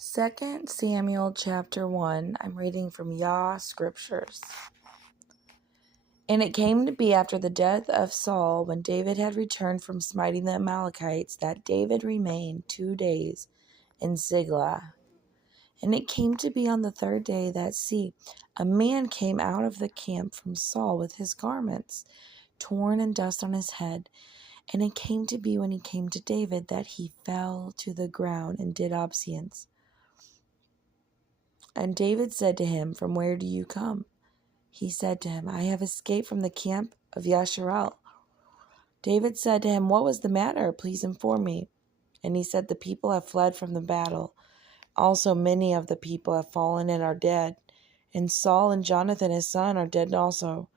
2 Samuel chapter 1. I'm reading from Yah Scriptures. And it came to be after the death of Saul, when David had returned from smiting the Amalekites, that David remained 2 days in Ziklag. And it came to be on the 3rd day that, see, a man came out of the camp from Saul with his garments torn and dust on his head. And it came to be when he came to David that he fell to the ground and did obeisance. And David said to him, "From where do you come?" He said to him, "I have escaped from the camp of Yasharel." David said to him, "What was the matter? Please inform me." And he said, "The people have fled from the battle. Also many of the people have fallen and are dead. And Saul and Jonathan his son are dead also."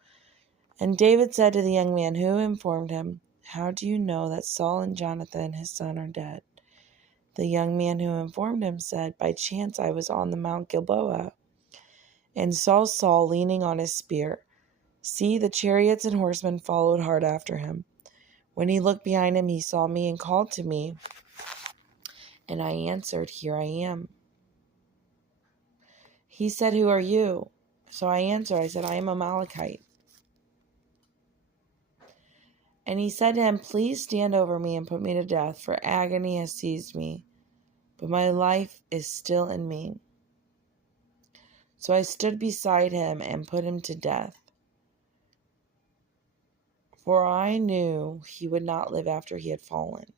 And David said to the young man who informed him, "How do you know that Saul and Jonathan his son are dead?" The young man who informed him said, "By chance I was on the Mount Gilboa, and saw Saul leaning on his spear. See, the chariots and horsemen followed hard after him. When he looked behind him, he saw me and called to me, and I answered, 'Here I am.' He said, 'Who are you?' So I answered, I said, 'I am a Amalekite.' And he said to him, 'Please stand over me and put me to death, for agony has seized me, but my life is still in me.' So I stood beside him and put him to death, for I knew he would not live after he had fallen.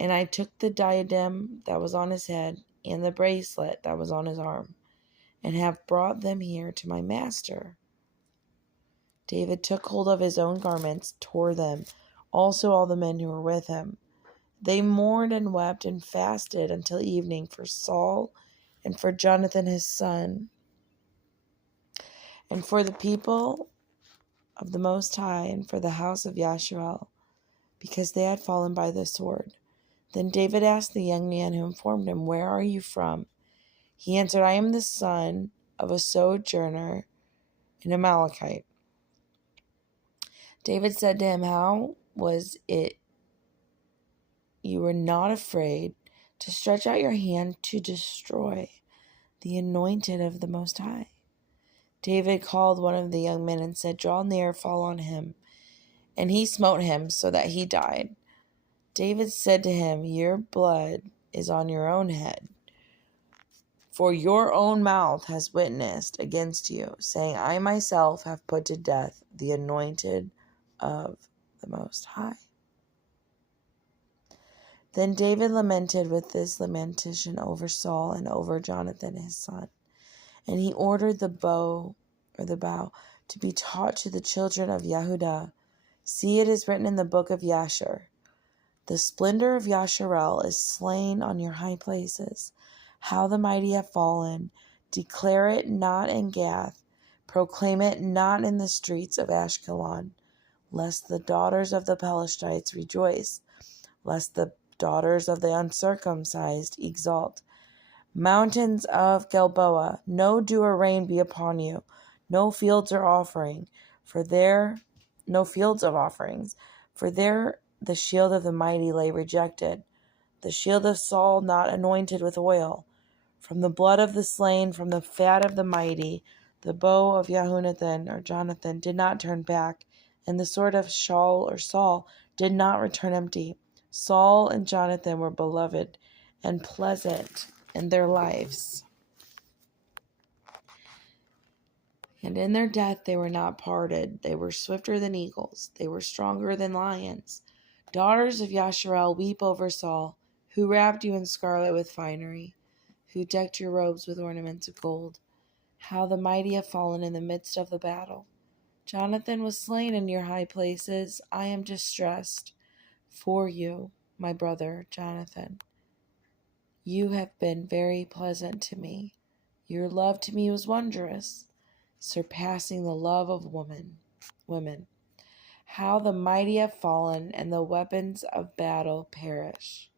And I took the diadem that was on his head and the bracelet that was on his arm, and have brought them here to my master." David took hold of his own garments, tore them, also all the men who were with him. They mourned and wept and fasted until evening for Saul and for Jonathan his son, and for the people of the Most High, and for the house of Yasharel, because they had fallen by the sword. Then David asked the young man who informed him, "Where are you from?" He answered, "I am the son of a sojourner in Amalekite." David said to him, "How was it you were not afraid to stretch out your hand to destroy the anointed of the Most High?" David called one of the young men and said, "Draw near, fall on him." And he smote him so that he died. David said to him, "Your blood is on your own head, for your own mouth has witnessed against you, saying, 'I myself have put to death the anointed of the Most High.'" Then David lamented with this lamentation over Saul and over Jonathan his son. And he ordered the bow to be taught to the children of Yehudah. "See, it is written in the book of Yashar, 'The splendor of Yasharel is slain on your high places. How the mighty have fallen. Declare it not in Gath. Proclaim it not in the streets of Ashkelon, lest the daughters of the Pelethites rejoice, lest the daughters of the uncircumcised exult. Mountains of Gilboa, no dew or rain be upon you, no fields of offerings, for there the shield of the mighty lay rejected, the shield of Saul not anointed with oil. From the blood of the slain, from the fat of the mighty, the bow of Jehonathan or Jonathan did not turn back, and the sword of Shaul or Saul did not return empty. Saul and Jonathan were beloved and pleasant in their lives, and in their death they were not parted. They were swifter than eagles. They were stronger than lions. Daughters of Yasharel, weep over Saul, who wrapped you in scarlet with finery, who decked your robes with ornaments of gold. How the mighty have fallen in the midst of the battle. Jonathan was slain in your high places. I am distressed for you, my brother Jonathan. You have been very pleasant to me. Your love to me was wondrous, surpassing the love of women. How the mighty have fallen, and the weapons of battle perish.